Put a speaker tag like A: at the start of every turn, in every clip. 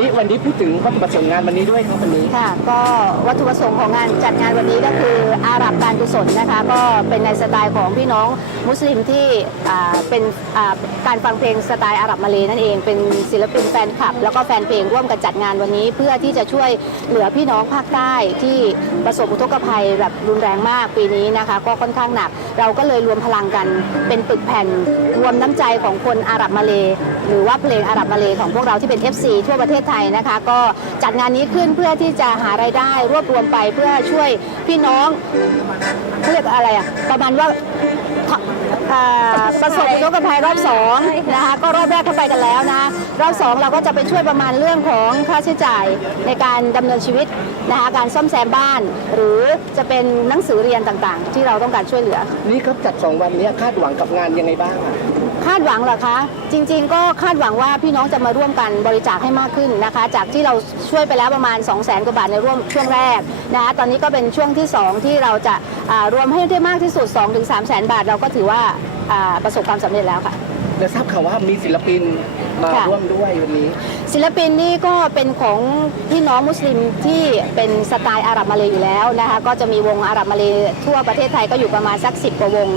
A: นี้วันนี้พูดถึงวัตถุประสงค์งานวันนี้ด้วยครับวันนี้
B: ค่ะก็วัตถุประสงค์ของงานจัดงานวันนี้ก็คืออาหรับการกุศลนะคะ ก็เป็นในสไตล์ของพี่น้องมุสลิมที่อ่าเป็นอ่าการฟังเพลงสไตล์อาหรับมาเลยนั่นเองเป็นศิลปินแฟนคลับ แล้วก็แฟนเพลงร่วมกันจัดงานวันนี้ เพื่อที่จะช่วยเหลือพี่น้องภาคใต้ที่ประสบอุทกภัยแบบรุนแรงมากปีนี้นะคะ ก็ค่อนข้างหนัก เราก็เลยรวมพลังกันเป็นปึกแผ่นรวมน้ำใจของคนอาหรับมาเล หรือว่าเพลงอาหรับมาเลของพวกเราที่เป็น FC ทั่วประเทศไทยนะคะ ก็จัดงานนี้ขึ้นเพื่อที่จะหารายได้ รวบรวมไปเพื่อช่วยพี่น้องเขาเรียกอะไรอะประมาณว่าประสบอุทกภัยรอบสองนะคะก็รอบแรกเข้าไปกันแล้วนะรอบสองเราก็จะไปช่วยประมาณเรื่องของค่าใช้จ่ายในการดำเนินชีวิตนะคะการซ่อมแซมบ้าน หรือจะเป็นหนังสือเรียนต่างๆ ที่เราต้องการช่วยเหลือ
A: นี่ครับจัดสองวันนี้คาดหวังกับงานยังไงบ้างอะ
B: คาดหวังเหรอคะ จริง ๆ ก็คาดหวังว่าพี่น้องจะมาร่วมกันบริจาคให้มากขึ้นนะคะ จากที่เราช่วยไปแล้วประมาณ 2 0 0แสนกว่าบาทในร่วมช่วงแรกนะคะตอนนี้ก็เป็นช่วงที่ 2 ที่เราจะอ่ารวมให้ได้มากที่สุด 2-3ถึง3แสนบาท เราก็ถือว่าอ่าประสบความสำเร็จแล้วค่ะ
A: และทราบข่าวว่ามีศิลปินมา
B: ค่ะ
A: ร่วมด้วยวันนี้
B: ศิลปินนี่ก็เป็นของพี่น้องมุสลิมที่เป็นสไตล์อาหรับมาเลยอยู่แล้วนะคะก็จะมีวงอาหรับมาเลยทั่วประเทศไทยก็อยู่ประมาณสัก10กว่าวง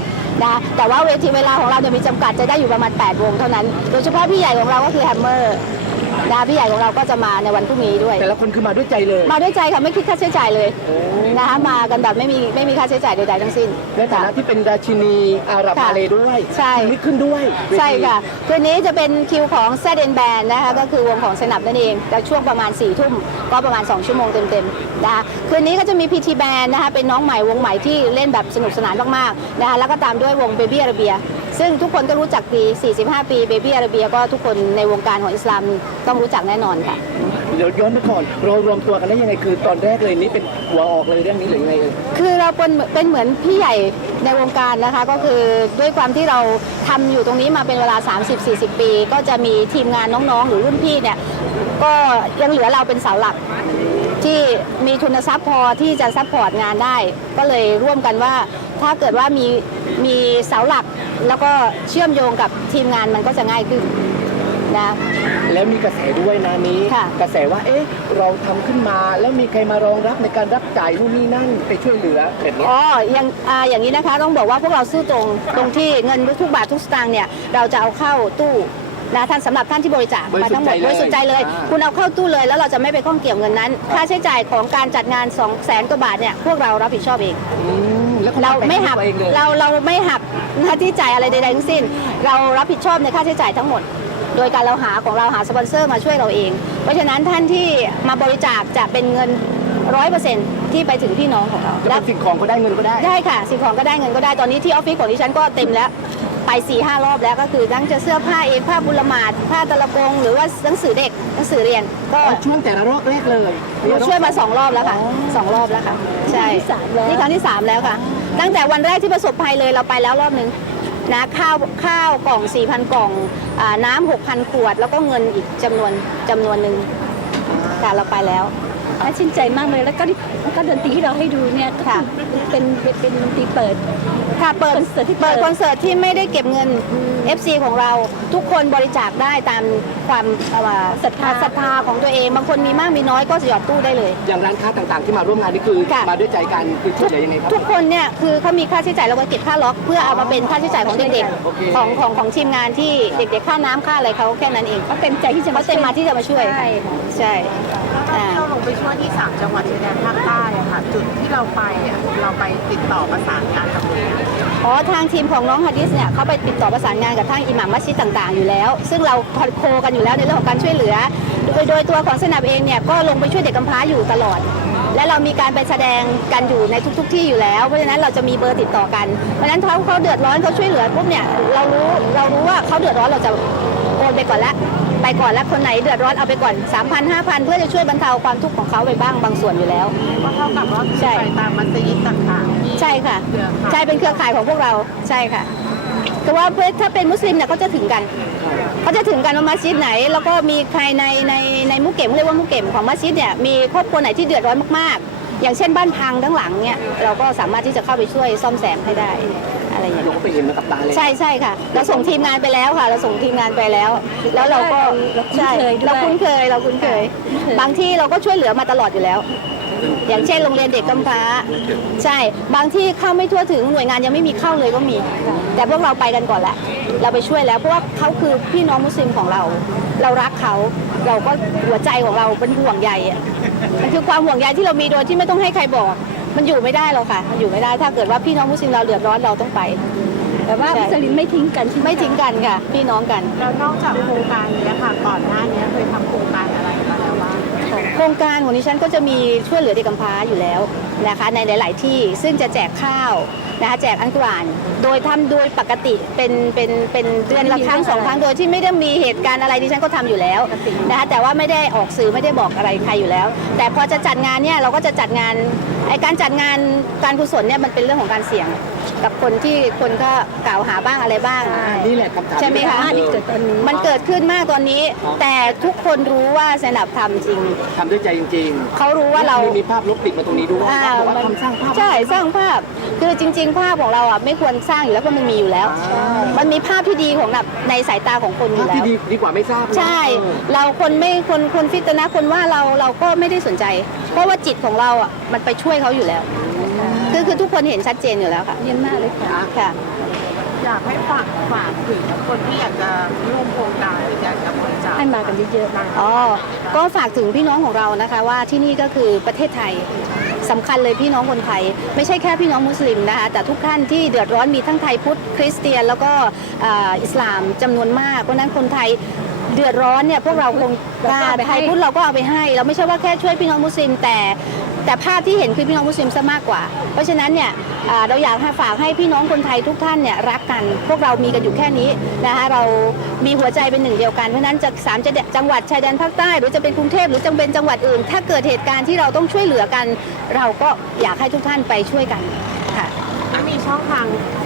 B: นะแต่ว่าเวทีเวลาของเราจะมีจำกัดจะได้อยู่ประมาณ 8 วงเท่านั้น โดยเฉพาะพี่ใหญ่ของเราก็คือแฮมเมอร์ นะคะพี่ใหญ่ของเราก็จะมาในวันพรุ่งนี้ด้วย
A: แต่ละคนคือมาด้วยใจเลย
B: มาด้วยใจค่ะไม่คิดค่าใช้จ่ายเลย
A: โอ้
B: นะคะมากันแบบไม่มีไม่มีค่าใช้จ่ายใดๆทั้งสิ้น
A: ในฐานะที่เป็นราชินีอาหรับ
B: ค่ะ
A: มาเลยด้วย
B: ใช่
A: นี่ขึ้นด้วยเวที
B: ใช่ค่ะคืนนี้จะเป็นคิวของแซดเดนแบนนะคะก็คือวงของสนับนั่นเองแต่ช่วงประมาณ4ี่ทุ่มก็ประมาณ 2 ชั่วโมงเต็มๆนะคะคืนนี้ก็จะมีพีทีแบนนะคะเป็นน้องใหม่วงใหม่ที่เล่นแบบสนุกสนานมากๆนะคะแล้วก็ตามด้วยวงเบบี้อาราเบีย ซึ่งทุกคนก็รู้จักดี 45 ปีเบบี้อาราเบียก็ทุกคนในวงการของอิสลามต้องรู้จักแน่นอนค่ะ
A: เดี๋ยวย้อนไปก่อนเรารวมตัวกันได้ยังไงคือตอนแรกเลยนี่เป็นหัวออกเลยเรื่องนี้หรือยังไงเอ่ย
B: คือเราเป็นเป็นเหมือนพี่ใหญ่ในวงการนะคะ ก็คือด้วยความที่เราทำอยู่ตรงนี้มาเป็นเวลา 30-40 ปี ก็จะมีทีมงานน้องๆ หรือรุ่นพี่เนี่ยก็ยังเหลือเราเป็นเสาหลัก ที่มีทุนทรัพย์พอที่จะซัพพอร์ตงานได้ ก็เลยร่วมกันว่าถ้าเกิดว่ามีมีเสาหลักแล้วก็เชื่อมโยงกับทีมงานมันก็จะง่ายขึ้นนะ
A: แล้วมีกระแสด้วยนะนี้
B: ค่ะ
A: กระแสว่าเอ๊ะเราทำขึ้นมาแล้วมีใครมารองรับในการรับจ่ายนู่นนี่นั่นไปช่วยเหลือแบบเนี้ย
B: อ๋ออย่างอ่าอย่างนี้นะคะต้องบอกว่าพวกเราซื่อตรงตรงที่เงินทุกบาททุกสตางค์เนี่ยเราจะเอาเข้าตู้ นะท่านสำหรับท่านที่บริจาคมาทั้งหมดบริสุทธิ์ใจเลย คุณเอาเข้าตู้เลยแล้วเราจะไม่ไปข้องเกี่ยวเงินนั้น ค่าใช้จ่ายของการจัดงาน2 0 0แสนกว่าบาทเนี่ยพวกเรารับผิดชอบเอง
A: อืมแล้ว
B: เราไม่หัก
A: เองเลย
B: เราเราไม่หักหน้าที่จ่ายอะไรใดๆทั้งสิ้น เรารับผิดชอบในค่าใช้จ่ายทั้งหมด โดยการเราหาของเราหาสปอนเซอร์มาช่วยเราเอง เพราะฉะนั้นท่านที่มาบริจาคจะเป็นเงินร้อยเปอร์เซ็นที่ไปถึงพี่น้องของเรา
A: แล้วสิ่งของก็ได้เงินก็ได้
B: ได้ค่ะ สิ่งของก็ได้เงินก็ได้ ตอนนี้ที่ออฟฟิศของดิฉันก็เต็มแล้ว ไป4ี่ห้ารอบแล้วก็คือทั้งจะเสื้อผ้าเองผ้าบุรมาดผ้าตะละกงหรือว่าหนังสือเด็กหนังสือเรียนก็
A: เอาช่วงแต่ละรอบแรกเลย
B: หนูช่วยมาสองรอบแล้วค่ะสองรอบแล้วค่ะใช่นี่ครั้งที่สามแล้วค่ะ ตั้งแต่วันแรกที่ประสบภัยเลยเราไปแล้วรอบหนึ่งนะข้าวข้าวกล่อง 4,000 กล่องอาน้ำ6,000 ขวด แล้วก็เงินอีกจำนวนจำนวนหนึ่งค่ะเราไปแล้ว
C: น่าชื่นใจมากเลยแล้วก็แล้วก็ดนตรีที่เราให้ดูเนี่ยก็
B: ค่ะ
C: เป็นเป็นเป็นดนตรีเปิด
B: ค่ะเปิด
C: คอนเสิร์ตที่เปิ
B: เปิ
C: ด
B: ด คอนเสิร์ตที่ไม่ได้เก็บเงิน FC ของเราทุกคนบริจาคได้ตามความเอ่อศรัทธาศรัทธาของตัวเองบางคนมีมากมีน้อยก็หยอดตู้ได้เลย
A: อย่างร้านค้าต่างๆ ที่มาร่วมงานนี่คือ
B: ค่ะ
A: มาด้วยใจกันคือช่วยเหลือยังไงครับ
B: ทุกคนเนี่ยคือเขามีค่าใช้จ่ายเราก็เก็บค่าล็อก เพื่อเอามาเป็นค่าใช้จ่ายของเด็ก
A: โอเค
B: ๆของของของทีมงานที่เด็กๆค่าน้ำค่าอะไรเขาแค่นั้นเอง
C: เขาเต็มใจที่จะ
B: เขาเต็มมาที่จะมาช่วย
C: ใช่
B: ใช่อ่า
D: ที่เราลง ไปช่วยที่3จังหวัดชายแดนภาคใต้อะค่ะ จุดที่เราไปอะเราไปติดต่อประสานงานกับหน่ย
B: อ๋อทางทีมของน้องฮาดิสเนี่ยเขาไปติดต่อประสานงานกับทางอิหม่ามมัสยิดต่างๆอยู่แล้ว ซึ่งเราโคกันอยู่แล้วในเรื่องของการช่วยเหลือ โดยโดยตัวของสนับเองเนี่ยก็ลงไปช่วยเด็กกำพร้าอยู่ตลอด และเรามีการไปแสดงกันอยู่ในทุก ๆ ที่อยู่แล้ว เพราะฉะนั้นเราจะมีเบอร์ติดต่อกันเพราะฉะนั้นถ้าเขาเดือดร้อนเขาช่วยเหลือปุ๊บเนี่ยเรารู้เรารู้ว่าเขาเดือดร้อนเราจะโอนไปก่อนละ ไปก่อนแล้วคนไหนเดือดร้อนเอาไปก่อน3,000 5,000 เพื่อจะช่วยบรรเทาความทุกข์ของเขาไปบ้างบางส่วนอยู่แล้ว
D: ก็เท่ากับว่า
B: ใช่
D: ไปตามมัสยิดต่างๆที่
B: ใช่ค่ะ
D: เครือข่าย
B: ใช่เป็นเครือข่ายของพวกเราใช่ค่ะแต่ว่าเพื่อถ้าเป็นมุสลิมเนี่ยเขาจะถึงกันเขาจะถึงกันว่ามัสยิดไหน แล้วก็มีใครในในในมุกเก็มเรียกว่ามุกเก็มของมัสยิดเนี่ยมีครอบครัวไหนที่เดือดร้อนมากๆ อย่างเช่นบ้านพังทั้งหลังเนี่ยเราก็สามารถที่จะเข้าไปช่วยซ่อมแซมให้ได้อะไรอย่าง
A: เรา
B: เงี้ย
A: ก็ไปเห็นมากับตาเลย
B: ใช่ใช่ค่ะ เราส่งทีมงานไปแล้วค่ะ เราส่งทีมงานไปแล้ว แล้วเราก็
C: เราคุ้น
B: ใช่
C: เคยด้วย
B: เราคุ้นเคยเราคุ้นเคย
C: คุ้นเคย
B: บางที่เราก็ช่วยเหลือมาตลอดอยู่แล้ว อย่างเช่นโรงเรียนเด็กกำพร้า ใช่ บางที่เข้าไม่ทั่วถึงหน่วยงานยังไม่มีเข้าเลยก็มี แต่พวกเราไปกันก่อนละเราไปช่วยแล้วเพราะว่าเขาคือพี่น้องมุสลิมของเรา เรารักเขาเราก็หัวใจของเราเป็นห่วงใยอะมันคือความห่วงใยที่เรามีโดยที่ไม่ต้องให้ใครบอก มันอยู่ไม่ได้หรอกค่ะ มันอยู่ไม่ได้ถ้าเกิดว่าพี่น้องมุสลิมเราเดือดร้อนเราต้องไป
C: แต่ว่า
B: ใช่
C: มุสลิมไม่ทิ้งกันใช่ห
B: ไม่ทิ้งกันค่ะ พี่น้องกัน
D: แล้วนอกจากโครงการเนี้ยค่ะก่อนหน้านี้เคยทำโครงการอะไรมาแล้วบ้าง
B: โครงการของดิฉันก็จะมีช่วยเหลือเด็กกำพร้าอยู่แล้ว นะคะในหลาย ๆ ที่ซึ่งจะแจกข้าวนะคะแจกอันกุรอานโดยทำโดยปกติเป็นเป็นเป็นเดือนละครั้งสองครั้งโดยที่ไม่ได้มีเหตุการณ์อะไรดิฉันก็ทำอยู่แล้วนะคะแต่ว่าไม่ได้ออกสื่อไม่ได้บอกอะไรใครอยู่แล้ว แต่พอจะจัดงานเนี่ยเราก็จะจัดงานไอการจัดงานการกุศลเนี่ยมันเป็นเรื่องของการเสี่ยงกับคนที่คนก็กล่าวหาบ้างอะไรบ้าง
A: อ่านี่แหละคำถาม
B: ใช่ไหมคะ
A: ที่
C: ที่เกิดตอนนี้
B: มันเกิดขึ้นมากตอนนี้ แต่ทุกคนรู้ว่าสนับทำจริง
A: ทำด้วยใจจริง
B: เขารู้
A: ๆ
B: ว่าเรา
A: มีภาพลบติดมาตรงนี้ด้วย
B: อ่า
A: บอกว่า
B: มัน
A: ทำสร้างภาพ
B: ใช่สร้างภาพคือจริง ๆ ภาพของเราอะไม่ควรสร้างอยู่แล้วเพราะมันมีอยู่แล้ว
A: อ่า
B: มันมีภาพที่ดีของแบบในสายตาของคนอ
A: ภา
B: ยู่
A: พ
B: แล้
A: ที่
B: ว
A: ดีดีกว่าไม่ทราบนะ
B: ใช่
A: เออ
B: เราคนไม่คนคนฟิตนะคนว่าเราเราก็ไม่ได้สนใจ เพราะว่าจิตของเราอะมันไปช่วยเขาอยู่แล้วคือคือทุกคนเห็นชัดเจนอยู่แล้วค่ะ
C: เยี่ยมมากเลยค่ะ
B: ค่ะ
D: อยากให้ฝากฝากถึงคนที่อยากจะร่วมโครงการหรืออยากจะบริจาค
C: ให้มากันเยอะๆ
B: อ๋อ ก็ฝากถึงพี่น้องของเรานะคะว่าที่นี่ก็คือประเทศไทย สำคัญเลยพี่น้องคนไทย ไม่ใช่แค่พี่น้องมุสลิมนะคะแต่ทุกท่านที่เดือดร้อนมีทั้งไทยพุทธคริสเตียน แล้วก็อิสลามจำนวนมากเพราะนั้นคนไทยเดือดร้อนเนี่ยพวกเราคง
C: ก็เอาไปให้
B: ไทยพุทธเราก็เอาไปให้ เราไม่ใช่ว่าแค่ช่วยพี่น้องมุสลิมแต่ แต่ภาพที่เห็นคือพี่น้องมุสลิมซะมากกว่า เพราะฉะนั้นเนี่ยอ่าเราอยากให้ฝากให้พี่น้องคนไทยทุกท่านเนี่ยรักกัน พวกเรามีกันอยู่แค่นี้นะคะเรามีหัวใจเป็นหนึ่งเดียวกัน เพราะฉะนั้นจะสามจังหวัดชายแดนภาคใต้ หรือจะเป็นกรุงเทพหรือจะเป็นจังหวัดอื่น ถ้าเกิดเหตุการณ์ที่เราต้องช่วยเหลือกัน เราก็อยากให้ทุกท่านไปช่วยกันค่ะ
D: แล้วมีช่องทาง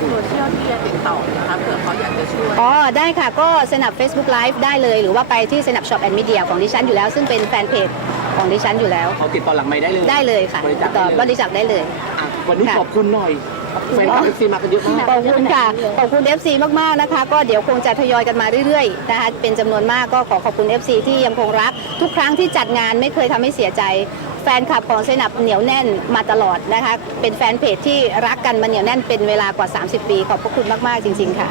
D: โซเชียลที่จะติดต่อนะคะเผื่อเขาอยากจะช่วย
B: อ๋อ ได้ค่ะ ก็สนับ Facebook Live ได้เลย หรือว่าไปที่สนับช็อปแอนด์มีเดียของดิฉันอยู่แล้ว ซึ่งเป็นแฟนเพจ ของดิฉันอยู่แล้ว
A: เขาติดต่อหลังไม่ได้เลย
B: ได้เลยค่ะ
A: บริจาค
B: ต่
A: ได้
B: อ
A: เลย
B: บริจาคได้เลย
A: อะวันนี้
B: ค่ะ
A: ขอบคุณหน่อยแฟนคลับเอฟซีมากันเยอะมาก
B: ขอบคุณค่ะ ขอบคุณ FC มาก ๆ นะคะ ก็เดี๋ยวคงจะทยอยกันมาเรื่อย ๆ นะคะ เป็นจำนวนมากก็ขอขอบคุณ FC ที่ยังคงรัก ทุกครั้งที่จัดงานไม่เคยทำให้เสียใจ แฟนคลับของเซนับเหนียวแน่นมาตลอดนะคะ เป็นแฟนเพจที่รักกันมาเหนียวแน่นเป็นเวลากว่า 30 ปี ขอบพระคุณมาก ๆ จริง ๆ ค่ะ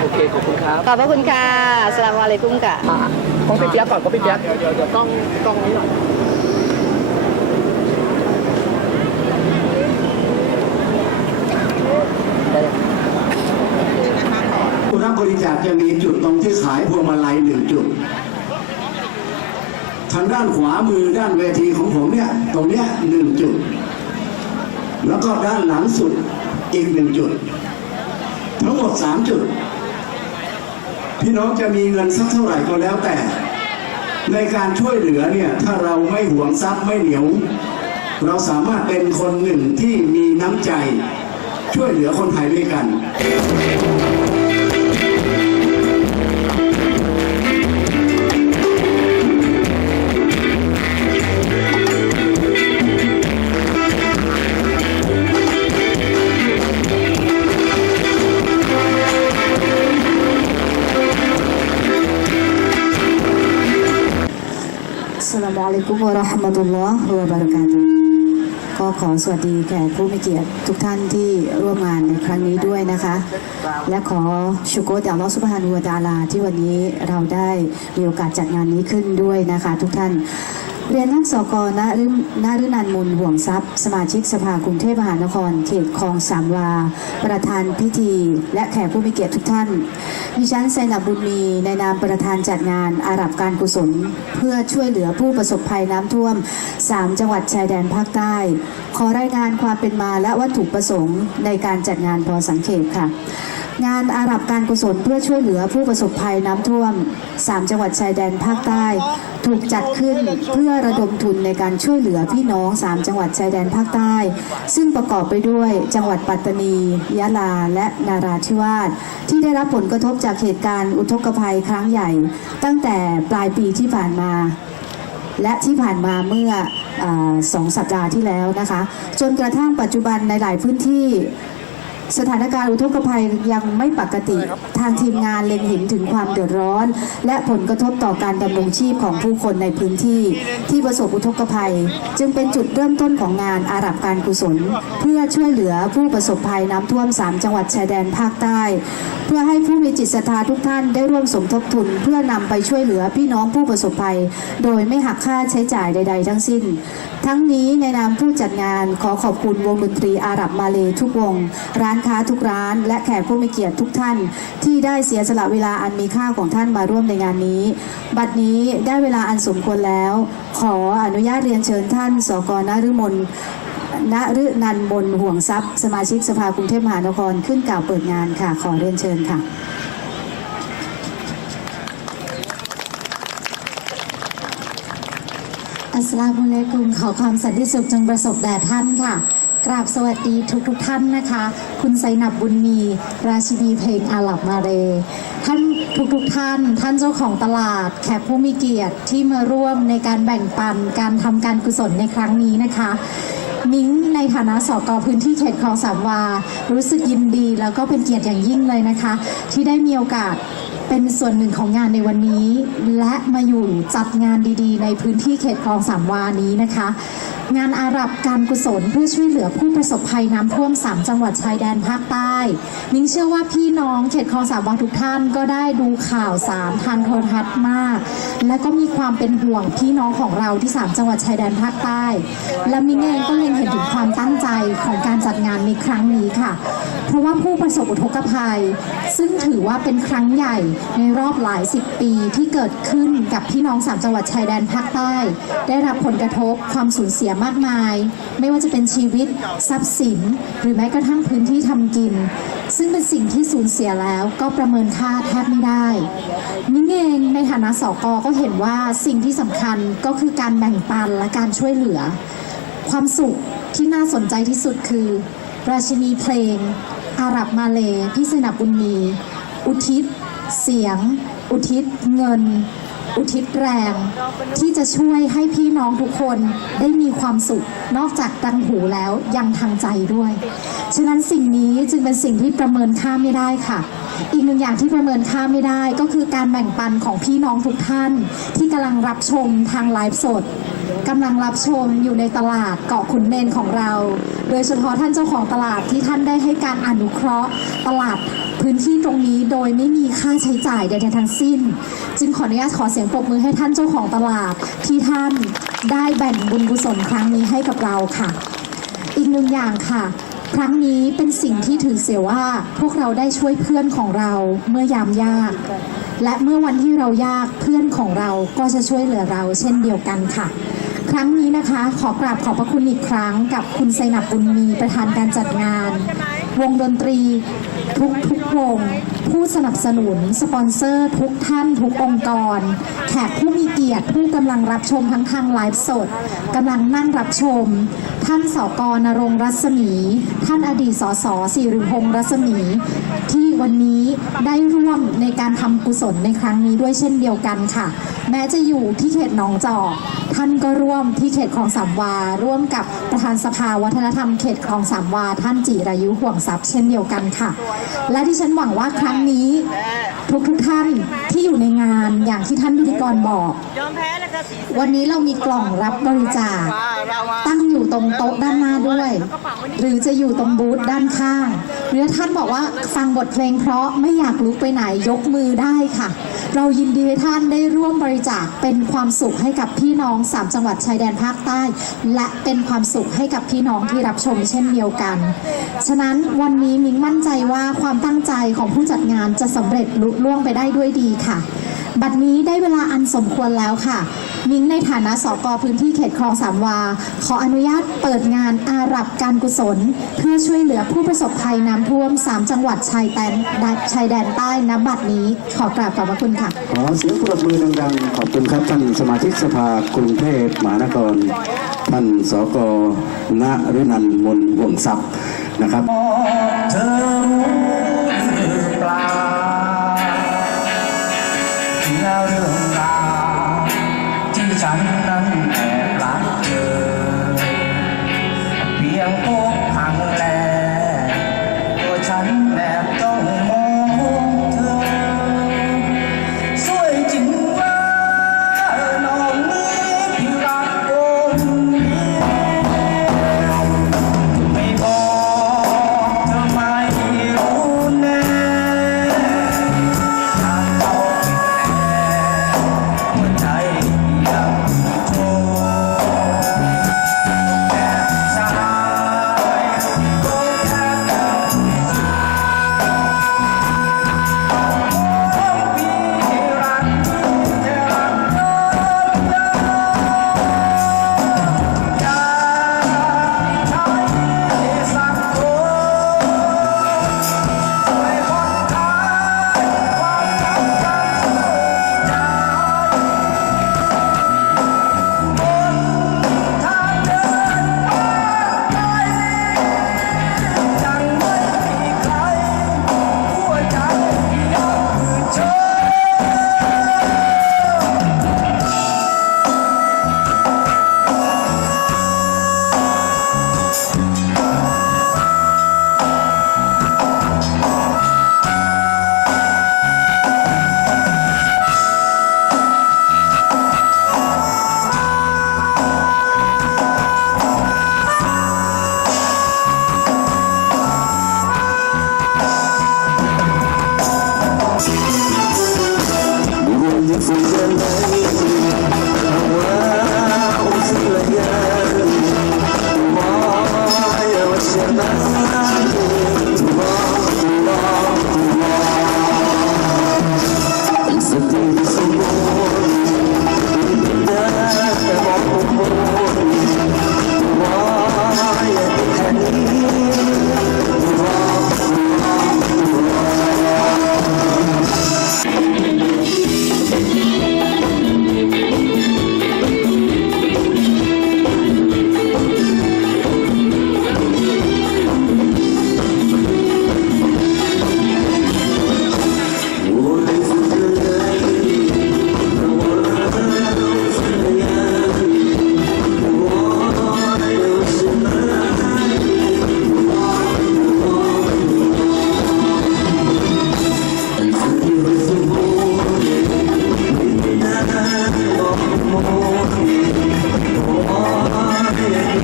A: โอเค ขอบคุณครับ
B: ขอบพระคุณค่ะสลามอะลัยกุมค่ะ
A: อะ กล้องพี่เปียกก่อนกล้องพี่เปียกเดี๋ยวเดี๋ยวเดี๋ยวกล้องกล้องนี้หน่อย
E: ผู้รับบริจาคจะมีจุดตรงที่ขายพวงมาลัยหนึ่งจุด ทางด้านขวามือด้านเวทีของผมเนี่ย ตรงเนี้ยหนึ่งจุด แล้วก็ด้านหลังสุดอีกหนึ่งจุด ทั้งหมดสามจุด พี่น้องจะมีเงินสักเท่าไหร่ก็แล้วแต่ ในการช่วยเหลือเนี่ยถ้าเราไม่หวงทรัพย์ไม่เหนียว เราสามารถเป็นคนหนึ่งที่มีน้ำใจ ช่วยเหลือคนไทยด้วยกัน
F: กุมวะเราะห์มะตุลลอฮฺวะบาราะกาตุก็ขอสวัสดีแขกผู้มีเกียรติทุกท่านที่ร่วมงานในครั้งนี้ด้วยนะคะ และขอชูโกรจากลอสุบฮานุวะตาลาที่วันนี้เราได้มีโอกาสจัดงานนี้ขึ้นด้วยนะคะ ทุกท่าน เรียนนักสกนฤนฤนันมูลห่วงทรัพย์ สมาชิกสภากรุงเทพมหานคร เขตคลองสามวา ประธานพิธี และแขกผู้มีเกียรติทุกท่าน ดิฉันไซนับบุญมีในนามประธานจัดงานอารับการกุศล เพื่อช่วยเหลือผู้ประสบภัยน้ำท่วม 3 จังหวัดชายแดนภาคใต้ ขอรายงานความเป็นมาและวัตถุประสงค์ในการจัดงานพอสังเขปค่ะ งานอาหรับการกุศลเพื่อช่วยเหลือผู้ประสบภัยน้ำท่วม 3 จังหวัดชายแดนภาคใต้ ถูกจัดขึ้นเพื่อระดมทุนในการช่วยเหลือพี่น้อง 3 จังหวัดชายแดนภาคใต้ ซึ่งประกอบไปด้วยจังหวัดปัตตานี ยะลา และนาราธิวาสที่ได้รับผลกระทบจากเหตุการณ์อุทกภัยครั้งใหญ่ ตั้งแต่ปลายปีที่ผ่านมา และที่ผ่านมาเมื่ออสองสัปดาห์ที่แล้วนะคะ จนกระทั่งปัจจุบันในหลายพื้นที่ สถานการณ์อุทกภัยยังไม่ปกติ ทางทีมงานเล็งเห็นถึงความเดือดร้อน และผลกระทบต่อการดำรงชีพของผู้คนในพื้นที่ ที่ประสบอุทกภัย จึงเป็นจุดเริ่มต้นของงานอาหรับการกุศล เพื่อช่วยเหลือผู้ประสบภัยน้ำท่วม 3 จังหวัดชายแดนภาคใต้เพื่อให้ผู้มีจิตศรัทธาทุกท่านได้ร่วมสมทบทุน เพื่อนำไปช่วยเหลือพี่น้องผู้ประสบภัย โดยไม่หักค่าใช้จ่ายใด ๆ ทั้งสิ้น ทั้งนี้ในนามผู้จัดงานขอขอบคุณวงดนตรีอาหรับมาเลทุกวง ร้านค้าทุกร้าน และแขกผู้มีเกียรติทุกท่าน ที่ได้เสียสละเวลาอันมีค่าของท่านมาร่วมในงานนี้ บัดนี้ได้เวลาอันสมควรแล้ว ขออนุญาตเรียนเชิญท่านสกนฤมล ณฤนันบนห่วงทรัพย์ สมาชิกสภากรุงเทพมหานครขึ้นกล่าวเปิดงานค่ะ ขอเรียนเชิญค่ะ
G: อัสลามุอะลัยกุมขอความสันติสุขจงประสบแด่ท่านค่ะ กราบสวัสดีทุกทุกท่านนะคะ คุณไซนับบุญมี ราชินีเพลงอาหรับมาเร ท่านทุกทุกท่าน ท่านเจ้าของตลาด แขกผู้มีเกียรติที่มาร่วมในการแบ่งปันการทำการกุศลในครั้งนี้นะคะ มิ้งในฐานะสกพื้นที่เขตคลองสามวา รู้สึกยินดีแล้วก็เป็นเกียรติอย่างยิ่งเลยนะคะ ที่ได้มีโอกาสเป็นส่วนหนึ่งของงานในวันนี้ และมาอยู่จัดงานดีๆ ในพื้นที่เขตคลองสามวานี้นะคะ งานอาหรับการกุศลเพื่อช่วยเหลือผู้ประสบภัยน้ำท่วม 3 จังหวัดชายแดนภาคใต้ นิ้งเชื่อว่าพี่น้องเขตคลองสามวาทุกท่านก็ได้ดูข่าวสารทางโทรทัศน์มาก และก็มีความเป็นห่วงพี่น้องของเราที่ 3 จังหวัดชายแดนภาคใต้ และมิงเองก็เล็งเห็นถึงความตั้งใจของการจัดงานในครั้งนี้ค่ะ ราะว่าผู้ประสบอุทกภัย ซึ่งถือว่าเป็นครั้งใหญ่ในรอบหลายสิบปีที่เกิดขึ้นกับพี่น้องสามจังหวัดชายแดนภาคใต้ ได้รับผลกระทบความสูญเสียมากมาย ไม่ว่าจะเป็นชีวิต ทรัพย์สิน หรือแม้กระทั่งพื้นที่ทำกิน ซึ่งเป็นสิ่งที่สูญเสียแล้วก็ประเมินค่าแทบไม่ได้นิ่งเองในฐานะสกก็เห็นว่าสิ่งที่สำคัญก็คือการแบ่งปันและการช่วยเหลือ ความสุขที่น่าสนใจที่สุดคือ ราชินีเพลง อาหรับมาเลพี่สนับบุญมี อุทิศ เสียง อุทิศเงิน อุทิศแรง ที่จะช่วยให้พี่น้องทุกคนได้มีความสุข นอกจากตังหูแล้วยังทางใจด้วย ฉะนั้นสิ่งนี้จึงเป็นสิ่งที่ประเมินค่าไม่ได้ค่ะอีกหนึ่งอย่างที่ประเมินค่าไม่ได้ก็คือการแบ่งปันของพี่น้องทุกท่าน ที่กำลังรับชมทางไลฟ์สด กำลังรับชมอยู่ในตลาดเกาะขุนเนนของเรา โดยเฉพาะท่านเจ้าของตลาดที่ท่านได้ให้การอนุเคราะห์ตลาดพื้นที่ตรงนี้โดยไม่มีค่าใช้จ่ายใดๆทั้งสิ้น จึงขออนุญาตขอเสียงปรบมือให้ท่านเจ้าของตลาดที่ท่านได้แบ่งบุญกุศลครั้งนี้ให้กับเราค่ะ อีกหนึ่งอย่างค่ะ ครั้งนี้เป็นสิ่งที่ถือเสียว่าพวกเราได้ช่วยเพื่อนของเราเมื่อยามยาก และเมื่อวันที่เรายากเพื่อนของเราก็จะช่วยเหลือเราเช่นเดียวกันค่ะ ครั้งนี้นะคะ ขอกราบขอบพระคุณอีกครั้งกับคุณไซนับบุญมีประธานการจัดงาน วงดนตรีทุกทุกวง ผู้สนับสนุน สปอนเซอร์ ทุกท่าน ทุกองค์กร แขกผู้มีเกียรติผู้กำลังรับชมทั้งทางไลฟ์สดกำลังนั่งรับชม ท่านสกนรงรัศมี ท่านอดีตสสสิริพงษ์รัศมี ที่วันนี้ได้ร่วมในการทำกุศลในครั้งนี้ด้วยเช่นเดียวกันค่ะ แม้จะอยู่ที่เขตหนองจอก ท่านก็ร่วมที่เขตคลองสามวา ร่วมกับประธานสภาวัฒนธรรมเขตคลองสามวา ท่านจิรายุห่วงทรัพย์เช่นเดียวกันค่ะ และที่ฉันหวังว่าครั้งนี้ทุกทุกท่านที่อยู่ในงานอย่างที่ท่านพิธีกรบอก วันนี้เรามีกล่องรับบริจาค ตั้งอยู่ตรงโต๊ะด้านหน้าด้วย หรือจะอยู่ตรงบูธด้านข้างหรือท่านบอกว่าฟังบทเพลงเพราะไม่อยากลุกไปไหนยกมือได้ค่ะ เรายินดีให้ท่านได้ร่วมบริจาคเป็นความสุขให้กับพี่น้อง3 จังหวัดชายแดนภาคใต้ และเป็นความสุขให้กับพี่น้องที่รับชมเช่นเดียวกัน ฉะนั้นวันนี้มิ้งมั่นใจว่าความตั้งใจของผู้จัดงานจะสำเร็จลุล่วงไปได้ด้วยดีค่ะ บัดนี้ได้เวลาอันสมควรแล้วค่ะ มิ้งในฐานะสกพื้นที่เขตคลองสามวา ขออนุญาตเปิดงานอาหรับการกุศล เพื่อช่วยเหลือผู้ประสบภัยน้ำท่วม 3 จังหวัดชายแดนชายแดนใต้ณบัดนี้ ขอกราบขอบพระคุณค่ะ
E: ขอเสียงปรบมือดังๆ ขอบคุณครับท่านสมาชิกสภากรุงเทพมหานคร ท่านสกณฤนันมนวงทรัพย์นะครับ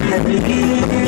H: Happy